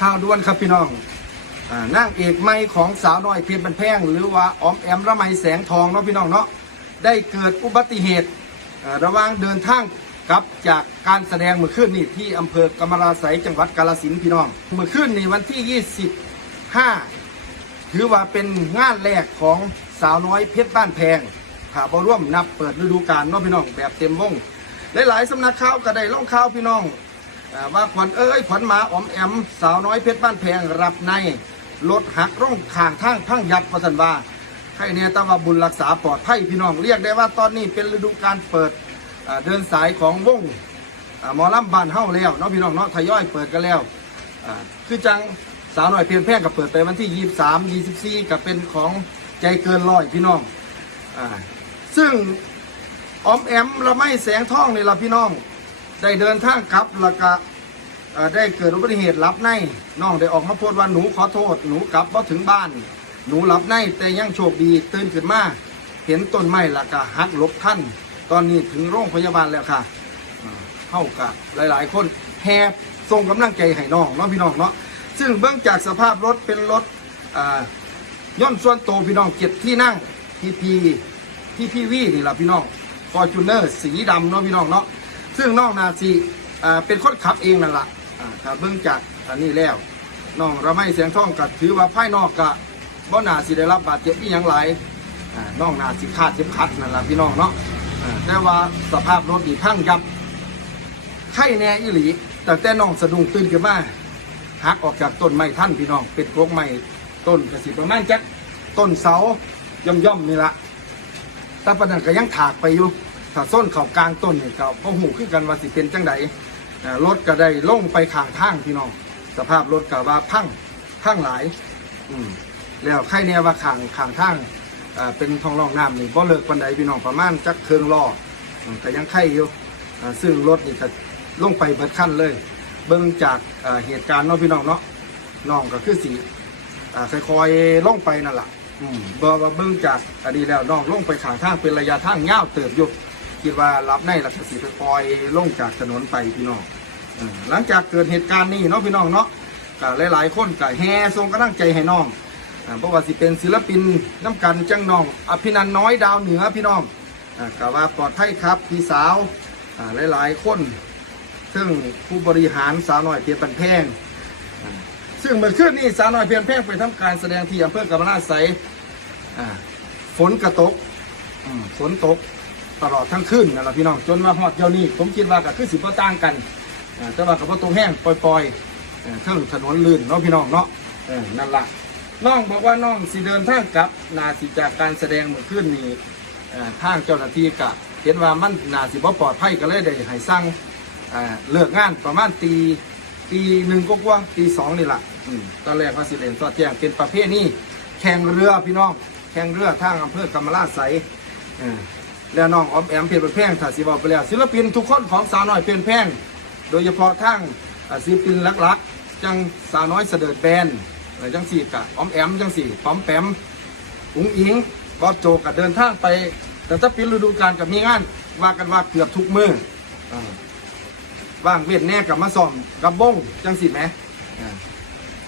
ข่าวด่วนครับพี่น้องอ่านางเอกใหม่ของสาวน้อยเพียรบันแพงหรือว่าออมแอมระไมแสงทองเนาะพี่น้องเนาะได้เกิดอุบัติเหตุระหว่างเดินทางกลับจากการแสดงเมื่อคืนนี่ที่อำเภอกำมะลาไสยจังหวัดกาฬสินพี่น้อง เมื่อคืนนี่วันที่ 25 ถือว่าเป็นงานแรกของสาวน้อยเพชรบ้านแพงถ้าบร่วมนับเปิดฤดูกาลเนาะพี่น้องแบบเต็มวงหลายๆสำนักข่าวก็ได้ล่องข่าวพี่น้อง ว่าขวัญเอ้ยขวัญมาอมแอม สาวน้อยเพชรบ้านแพงรับในรถหักร่องข้างทางพังยับประสันว่าให้เนี่ยตว่าบุญรักษาปลอดภัยพี่น้องเรียกได้ว่าตอนนี้เป็นฤดูการเปิดเดินสายของวงอ่าหมอลำบานเฮ้าแล้วเนาะพี่น้องเนาะทยอยเปิดกันแล้วคือจังสาวน้อยเพียงแพงกับเปิดไปวันที่ 23 24กับเป็นของใจเกินร้อยพี่น้องอซึ่งออมแอมละไม่แสงท่องนี่ละพี่น้อง ได้เดินทางกลับแล้วก็เอ่อได้เกิดอุบัติเหตุหลับในน้องได้ออกมาโพดว่าหนูขอโทษ หนูกลับมาถึงบ้าน หนูหลับในแต่ยังโชคดีตื่นขึ้นมาเห็นต้นไม้แล้วก็หักหลบท่าน ตอนนี้ถึงโรงพยาบาลแล้วค่ะอ่าเข้ากับหลาย ๆ คนแห่ส่งกำลังใจให้น้องเนาะพี่น้องเนาะซึ่งเบื้องจากสภาพรถเป็นรถอ่า ย่นส่วนโตวพี่น้องเจ็ดที่นั่งพีพีที่พี่วี่นี่แหละพี่น้องฟอร์จูเนอร์สีดำเนาะพี่น้องเนาะ ซึ่งน้องนาซีเป็นคนขับเองนั่นแหละอ่าถ้าเบิ่งจากอันนี้แล้วน้องระไม่เสียงท่องก็ถือว่าภายนอกก็บ่นาสิได้รับบาดเจ็บอีหยังหลายอ่าน้องนาสิคาดเจ็บขัดนั่นแหละพี่น้องเนาะแต่ว่าสภาพรถดีพังยับไข่แน่อีหลี แต่แต่น้องสะดุ้งตื่นขึ้นมาหักออกจากต้นไม้ท่านพี่น้องเป็นโครงไม้ต้นกระสิประมาณจักต้นเสาย่อมๆนี่ละแต่ประเด็นก็ยังถากไปอยู่ ถ้าส้นเขากลางต้นเนี่ยก็พ่หูขึ้นกันว่าสิเป็นจังไดรถก็ได้ลงไปข้างทางพี่น้อง สภาพรถก็ว่าพังพังหลาย อืมแล้วใครเนี่ยว่าข้างข้างทางเป็นทองรองน้ำนี่บ่เลิกปันใดพี่น้องประมาณจักเคืองล้อก็ยังไข่อยู่ซึ่งรถนี่ก็ลงไปเบิดขั้นเลย เบิ่งจากเหตุการณ์เนาะพี่น้องเนาะน้องก็คือสีค่อยๆล่องไปนั่นแหละเบอร์เบิ่งจากอดีแล้วน้องล่องไปขางทางเป็นระยะทางยาวเติบอยู่ คิดว่ารับในหลักสิค่อยล่องจากถนนไปพี่น้องหลังจากเกิดเหตุการณ์นี้เนาะพี่น้องเนาะก็หลายๆ คนก็แห่ส่งกำลังใจให้น้องเพราะว่าสิเป็นศิลปินน้ำกันจังน้อง อภินันน้อยดาวเหนือพี่น้องอ่าก็ว่าปลอดภัยครับพี่สาวหลายๆคน ซึ่งผู้บริหารสาวน้อยเพียรปันแพงซึ่งเมื่อคืนนี้สาวน้อยเพียรแพงไปทำการแสดงที่อำเภอกำมะลาไสฝนกระตกฝนตก ตลอดทั้งคืนนั่นแหละพี่น้องจนว่าฮอดเดี๋ยวนี้ ผมคิดว่าก็คือสิบ่ต่างกันอ่าแต่ว่ากับว่าตรงแห้งปล่อยๆเอ่อเครื่องถนนลื่นเนาะพี่น้องเนาะเออนั่นล่ะน้องบอกว่าน้องสิเดินทางกลับนาสิจากการแสดงเมื่อคืนนี้เอ่อทางเจ้าหน้าที่กะเห็นว่ามันนาสิบ่ปลอดภัยก็เลยได้ให้สั่งอ่าเลิกงานประมาณตีปีหนึ่งก็กว่าปีสองนี่แหละอืมตอนแรกว่าสิเลนสอดแจ้งเป็นประเภทนี้แข่งเรือพี่น้อง แข่งเรือทางอำเภอกำมะลาไสยเออ แล้วน้องออมแอมเพียรแพงถ้าสิบอกไปแล้วศิลปินทุกคนของสาวน้อยเพียรแพงโดยเฉพาะทางศิลปินหลักๆจังสาวน้อยเสดิร์ดแบนหรือจังสี่กะออมแอมจังสี่ป้อมแปมอุ๋งอิงบอสโจกะเดินทางไปแต่ถ้าเป็นฤดูกาลกับมีงานว่ากันว่าเกือบทุกมืออว่างเวียนแน่กับมาซ่อมกับบงจังสิไหม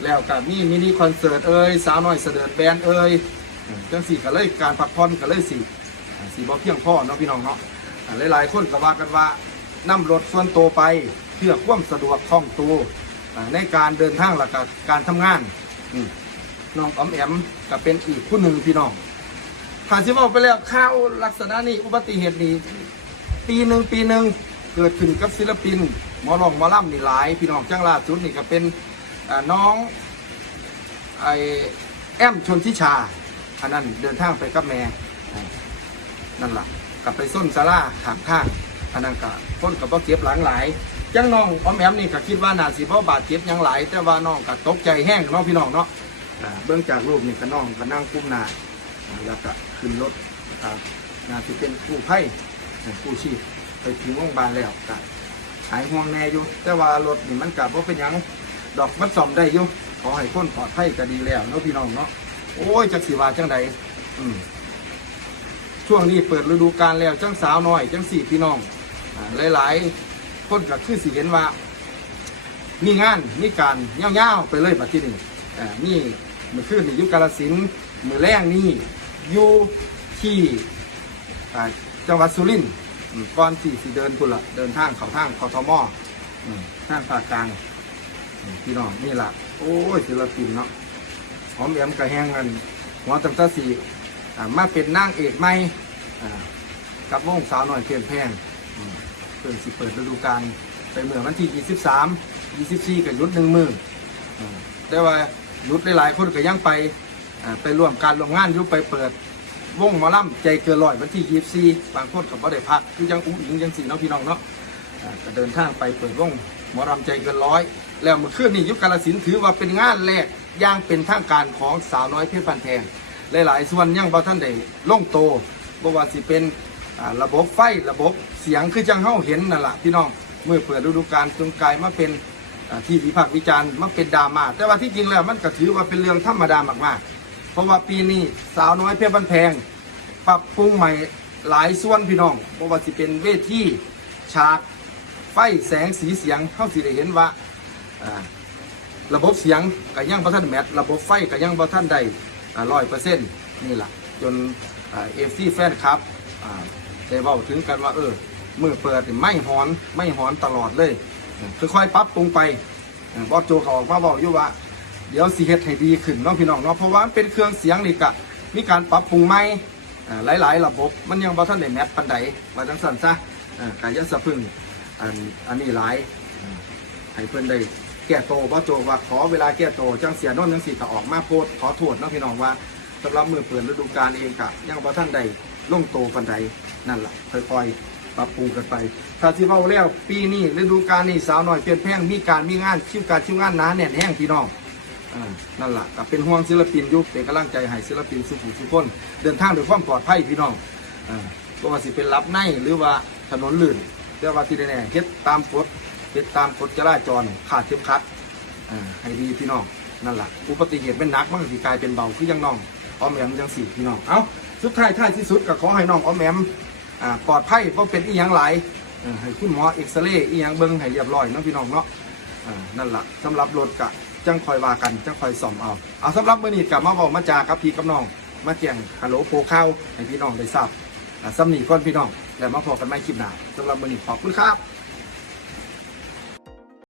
แล้วกับมีมินิคอนเสิร์ตเอ่ยสาวน้อยเสด็จแบนเอ่ยอจังสี่ก็เลยการพักผ่อนก็เลยสี่ สีบ่เพียงพ่อเนาะพี่น้องเนาะหลายๆคนก็ว่ากันว่านํรถส่วนตัวไปเพื่อความสะดวกคล่องตัวในการเดินทางและก็การทำงานน้องอมแอมก็เป็นอีกผู้หนึ่งพี่น้องผ่านสิบอกไปแล้วข่าวลักษณะนี้อุบัติเหตุนี้ปีหนึ่งปีหนึ่งเกิดขึ้นกับศิลปินหมอลองหมอล่ำนี่หลาย พี่น้องจังล่าสุดนี่ก็เป็นน้องไอแอมชนทิชาอันนั้นเดินทางไปกับแม่ นั่นล่ะกลับไปส้นซาร่าขางข้างอันนั้นก็พ้นกับว่าเก็บหลังหลายจังน้องอ้อมแอมนี่ก็คิดว่าน่าสิเพราะบาดเจ็บยังหลาย แต่ว่าน้องก็ตกใจแห้งเนาะพี่น้องเนาะเบื้องจากรูปนี่ก็น้องก็นั่งกุ้มนาแล้วก็ขึ้นรถน่าจะเป็นกู้ภัยผู้ชีพไปถึงโรงพยาบาลแล้วก็หายห่วงแน่อยู่ แต่ว่ารถนี่มันกลับว่าเป็นยังดอกมันซ่อมได้อยู่ขอให้คนปลอดภัยก็ดีแล้วเนาะพี่น้องเนาะโอ้ยจักสีวาจังใดอืม ช่วงนี้เปิดฤดูกาลแล้วจังสาวน้อยจังสี่พี่น้องหลายๆคนก็คือสิเห็นว่า มีงานมีการเงาวๆไปเลยบัดที่นี่อ่มือขึ้นนี่อยุคกาลสินมือแรงนี่อยู่ที่จังหวัดสุรินทร์ก่อนที่สิเดินพุ่นละเดินทางเขาทางคอทมอืมทางภาคกลางพี่น้องนี่ละโอ้ยศิลปินเนาะหอมแอมกระแหงกันหัวตั้งแต่สี่ มาเป็นนางเอกใหม่กับวงสาวหน่อยเพียนแพงเปิดสิเปิดฤดูกาลไปเมื่อวันที่ 23 24กับยุดหนึ่งมือแต่ว่ายุดหลายๆคนก็ยังไปไปร่วมการร่วมงานยุไปเปิดวงมอลำใจเกินร้อยวันที่ยี่สี่บางคนก็บ่ได้พักคือยังอุ้งอิงยังสี่เนาะพี่น้องเนาะก็เดินทางไปเปิดวงหมอลำใจเกินร้อยแล้วเมื่อคืนนี้ยุคกาลสินถือว่าเป็นงานแรกย่างเป็นทางการของสาวน้อยเพชรพันแพง หลายๆ ส่วนยังบ่ท่านได้ลงโตบ่ว่าสิเป็นระบบไฟระบบเสียงคือจังเฮาเห็นนั่นละพี่น้องเมื่อเปิดฤดูกาลจนกลายมาเป็นที่วิพากษ์วิจารณ์มาเป็นดราม่าแต่ว่าที่จริงแล้วมันก็ถือว่าเป็นเรื่องธรรมดามากๆ เพราะว่าปีนี้สาวน้อยเพชรพันแพง ปรับปรุงใหม่หลายส่วนพี่น้องบ่ว่าสิเป็นเวทีฉากไฟแสงสีเสียงเข้าสิได้เห็นว่าระบบเสียงก็ยังบ่ทันแมทระบบไฟก็ยังบ่ทันได้ ร้อยเปอร์เซ็นต์นี่แหละจนเอฟซีแฟนครับได้เว้าถึงกันว่าเออมือเปิดไม่หอนไม่หอนตลอดเลยค่อยๆปรับปรุงไปบอสโจเขาออกมาบอกอยู่ว่า เดี๋ยวสีเฮ็ดให้ดีขึ้นน้องพี่น้องเนาะเพราะว่าเป็นเครื่องเสียงนี่กะมีการปรับปรุงใหม่หลาย ๆ ระบบมันยังบ่ทันได้แมทปันใดว่าจังซั่นซะการยันสะพึ่งอันนี้หลายให้เพิ่อนได้ แก้โตวบ่โจว่าขอเวลาแก้โตวจังเสียโน่นจังสิก็ออกมาโพดขอโทษเนาะพี่น้องว่าสำหรับมือเปิดฤดูกาลเองกะยังบ่ทันได้ลงโตปันใดนั่นแหละค่อยๆปรับปรุงกันไป ถ้าที่เว้าแล้วปีนี้ฤดูกาลนี้สาวน้อยเปลี่ยนแพงมีการมีงานคิวการคิวงานหนาแน่นแห้งพี่น้องอ่านั่นแหละก็เป็นห่วงศิลปินอยุคเป็นกำลังใจให้ศิลปินสุขุมสุขคน เดินทางด้วยความปลอดภัยพี่น้องอ่าบ่ว่าสิเป็นรับในหรือว่าถนนลื่นแต่ว่าที่แน่ๆเฮ็ดตามกฎ เฮ็ดตามกฎจราจรขาดเข็มขัดอ่าให้ดีพี่น้องนั่นแหละอุบัติเหตุเป็นหนักมันก็สิกลายเป็นเบาคือยังน้องอ้อมแอมยังสี่พี่น้องเอ้าสุดท้ายท้ายที่สุดก็ขอให้น้องอ้อมแอมอ่าปลอดภัยเพราะเป็นอีหยังหลายอ่าให้คุณหมอเอ็กซเรย์อีหยังเบิ่งให้เรียบร้อยนะพี่น้องเนาะอ่านั่นแหละสำหรับรถกะจังคอยว่ากันจังคอยซ่อมเอาเอาสำหรับมื้อนี้กับมาบอกมาจากับพี่กับน้อง มาแจ้งฮัลโหลโปรข้าวให้พี่น้องได้ทราบสำนีก่อนพี่น้องแล้วมาพอกันใหม่คลิปหน้าสำหรับมื้อนี้ขอบคุณครับ